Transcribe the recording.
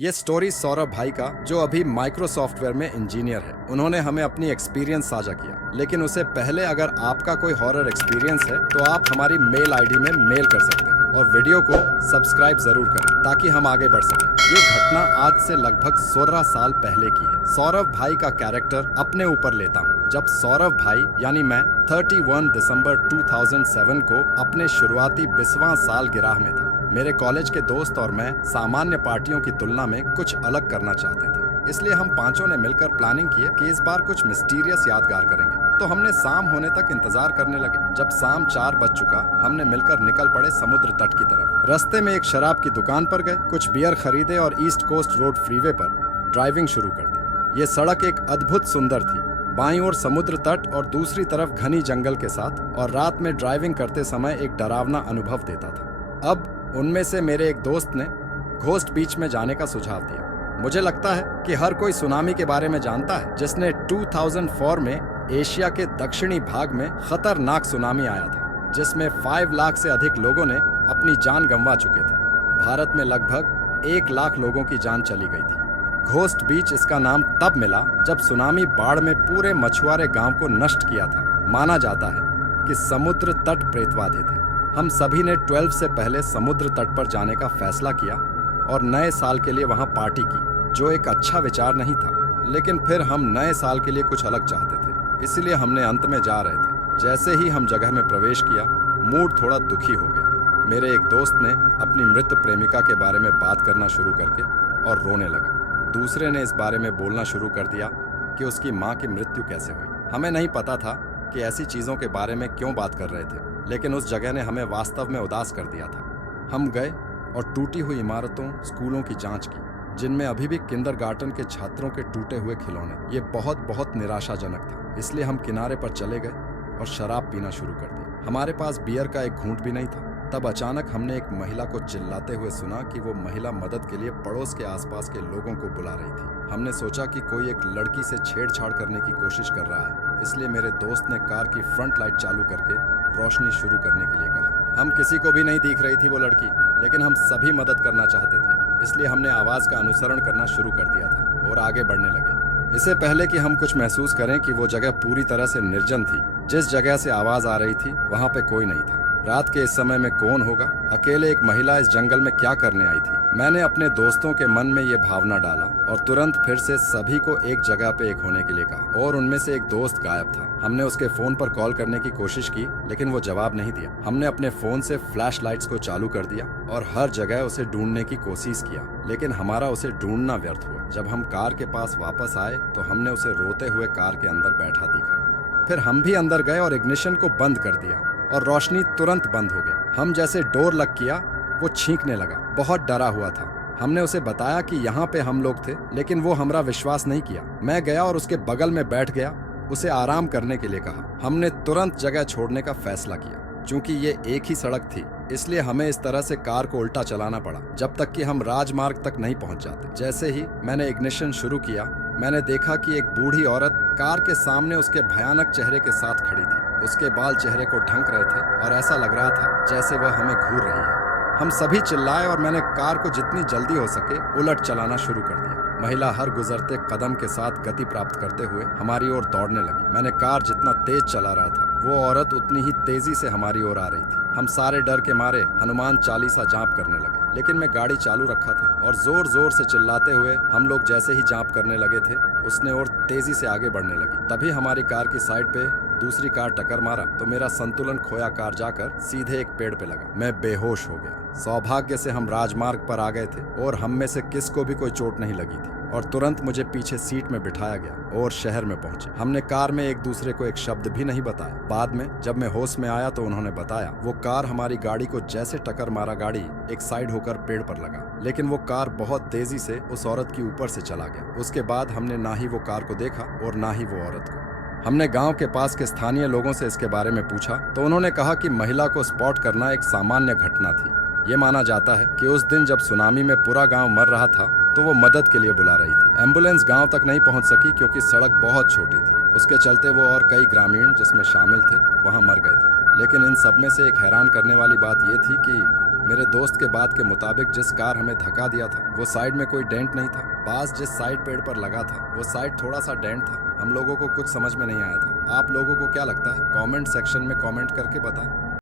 ये स्टोरी सौरभ भाई का जो अभी माइक्रोसॉफ्टवेयर में इंजीनियर है। उन्होंने हमें अपनी एक्सपीरियंस साझा किया, लेकिन उससे पहले अगर आपका कोई हॉरर एक्सपीरियंस है तो आप हमारी मेल आईडी में मेल कर सकते हैं और वीडियो को सब्सक्राइब जरूर करें ताकि हम आगे बढ़ सकें। ये घटना आज से लगभग 16 साल पहले की है। सौरभ भाई का कैरेक्टर अपने ऊपर लेता हूँ। जब सौरभ भाई यानी मैं 31 दिसंबर 2007 को अपने शुरुआती 20वां साल गिराह में था। मेरे कॉलेज के दोस्त और मैं सामान्य पार्टियों की तुलना में कुछ अलग करना चाहते थे, इसलिए हम पांचों ने मिलकर प्लानिंग किए कि इस बार कुछ मिस्टीरियस यादगार करेंगे। तो हमने शाम होने तक इंतजार करने लगे। जब शाम 4 बज चुका, हमने मिलकर निकल पड़े समुद्र तट की तरफ। रास्ते में एक शराब की दुकान पर गए, कुछ बियर खरीदे और ईस्ट कोस्ट रोड फ्रीवे पर ड्राइविंग शुरू कर दी। ये सड़क एक अद्भुत सुंदर थी, बाईं ओर समुद्र तट और दूसरी तरफ घनी जंगल के साथ, और रात में ड्राइविंग करते समय एक डरावना अनुभव देता था। अब उनमें से मेरे एक दोस्त ने घोस्ट बीच में जाने का सुझाव दिया। मुझे लगता है कि हर कोई सुनामी के बारे में जानता है, जिसने 2004 में एशिया के दक्षिणी भाग में खतरनाक सुनामी आया था, जिसमें 5 लाख से अधिक लोगों ने अपनी जान गंवा चुके थे। भारत में लगभग 1 लाख लोगों की जान चली गई थी। घोस्ट बीच इसका नाम तब मिला जब सुनामी बाढ़ में पूरे मछुआरे गांव को नष्ट किया था। माना जाता है कि समुद्र तट प्रेतवादी थे। हम सभी ने 12 से पहले समुद्र तट पर जाने का फैसला किया और नए साल के लिए वहां पार्टी की, जो एक अच्छा विचार नहीं था, लेकिन फिर हम नए साल के लिए कुछ अलग चाहते थे, इसलिए हमने अंत में जा रहे थे। जैसे ही हम जगह में प्रवेश किया, मूड थोड़ा दुखी हो गया। मेरे एक दोस्त ने अपनी मृत प्रेमिका के बारे में बात करना शुरू करके और रोने लगा। दूसरे ने इस बारे में बोलना शुरू कर दिया कि उसकी माँ की मृत्यु कैसे हुई। हमें नहीं पता था कि ऐसी चीज़ों के बारे में क्यों बात कर रहे थे, लेकिन उस जगह ने हमें वास्तव में उदास कर दिया था। हम गए और टूटी हुई इमारतों, स्कूलों की जांच की, जिनमें अभी भी किंडरगार्टन के छात्रों के टूटे हुए खिलौने। ये बहुत निराशाजनक था, इसलिए हम किनारे पर चले गए और शराब पीना शुरू कर दी। हमारे पास बियर का एक घूंट भी नहीं था। तब अचानक हमने एक महिला को चिल्लाते हुए सुना कि वो महिला मदद के लिए पड़ोस के आसपास के लोगों को बुला रही थी। हमने सोचा कि कोई एक लड़की से छेड़छाड़ करने की कोशिश कर रहा है, इसलिए मेरे दोस्त ने कार की फ्रंट लाइट चालू करके रोशनी शुरू करने के लिए कहा। हम किसी को भी नहीं दिख रही थी वो लड़की, लेकिन हम सभी मदद करना चाहते थे, इसलिए हमने आवाज का अनुसरण करना शुरू कर दिया था और आगे बढ़ने लगे। इससे पहले कि हम कुछ महसूस करें कि वो जगह पूरी तरह से निर्जन थी। जिस जगह से आवाज आ रही थी वहां पे कोई नहीं था। रात के इस समय में कौन होगा? अकेले एक महिला इस जंगल में क्या करने आई थी? मैंने अपने दोस्तों के मन में ये भावना डाला और तुरंत फिर से सभी को एक जगह पे एक होने के लिए कहा, और उनमें से एक दोस्त गायब था। हमने उसके फोन पर कॉल करने की कोशिश की, लेकिन वो जवाब नहीं दिया। हमने अपने फोन से फ्लैश लाइट्स को चालू कर दिया और हर जगह उसे ढूंढने की कोशिश किया, लेकिन हमारा उसे ढूंढना व्यर्थ हुआ। जब हम कार के पास वापस आए तो हमने उसे रोते हुए कार के अंदर बैठा दिखा। फिर हम भी अंदर गए और इग्निशन को बंद कर दिया और रोशनी तुरंत बंद हो गया। हम जैसे डोर लॉक किया, वो छींकने लगा, बहुत डरा हुआ था। हमने उसे बताया कि यहाँ पे हम लोग थे, लेकिन वो हमारा विश्वास नहीं किया। मैं गया और उसके बगल में बैठ गया, उसे आराम करने के लिए कहा। हमने तुरंत जगह छोड़ने का फैसला किया। चूंकि ये एक ही सड़क थी, इसलिए हमें इस तरह से कार को उल्टा चलाना पड़ा जब तक कि हम राजमार्ग तक नहीं पहुंच जाते। जैसे ही मैंने इग्निशन शुरू किया, मैंने देखा कि एक बूढ़ी औरत कार के सामने उसके भयानक चेहरे के साथ खड़ी थी। उसके बाल चेहरे को ढक रहे थे और ऐसा लग रहा था जैसे वह हमें घूर रही है। हम सभी चिल्लाए और मैंने कार को जितनी जल्दी हो सके उलट चलाना शुरू कर दिया। महिला हर गुजरते कदम के साथ गति प्राप्त करते हुए हमारी ओर दौड़ने लगी। मैंने कार जितना तेज चला रहा था, वो औरत उतनी ही तेजी से हमारी ओर आ रही थी। हम सारे डर के मारे हनुमान चालीसा जाप करने लगे, लेकिन मैं गाड़ी चालू रखा था और जोर जोर से चिल्लाते हुए हम लोग जैसे ही जाप करने लगे थे, उसने और तेजी से आगे बढ़ने लगी। तभी हमारी कार की साइड पे दूसरी कार टक्कर मारा तो मेरा संतुलन खोया कार जाकर सीधे एक पेड़ पे लगा। मैं बेहोश हो गया। सौभाग्य से हम राजमार्ग पर आ गए थे और हम में से किसको भी कोई चोट नहीं लगी थी, और तुरंत मुझे पीछे सीट में बिठाया गया और शहर में पहुंचे। हमने कार में एक दूसरे को एक शब्द भी नहीं बताया। बाद में जब मैं होश में आया तो उन्होंने बताया वो कार हमारी गाड़ी को जैसे टक्कर मारा, गाड़ी एक साइड होकर पेड़ पर लगा, लेकिन वो कार बहुत तेजी से उस औरत की ऊपर से चला गया। उसके बाद हमने ना ही वो कार को देखा और ना ही वो औरत को। हमने गांव के पास के स्थानीय लोगों से इसके बारे में पूछा तो उन्होंने कहा कि महिला को स्पॉट करना एक सामान्य घटना थी। ये माना जाता है कि उस दिन जब सुनामी में पूरा गांव मर रहा था तो वो मदद के लिए बुला रही थी। एम्बुलेंस गांव तक नहीं पहुंच सकी क्योंकि सड़क बहुत छोटी थी। उसके चलते वो और कई ग्रामीण जिसमें शामिल थे वहां मर गए थे। लेकिन इन सब में से एक हैरान करने वाली बात ये थी कि मेरे दोस्त के बात के मुताबिक जिस कार हमें धक्का दिया था वो साइड में कोई डेंट नहीं था। बाज जिस साइड पेड़ पर लगा था वो साइड थोड़ा सा डेंट था। हम लोगों को कुछ समझ में नहीं आया था। आप लोगों को क्या लगता है? कमेंट सेक्शन में कमेंट करके बताएं।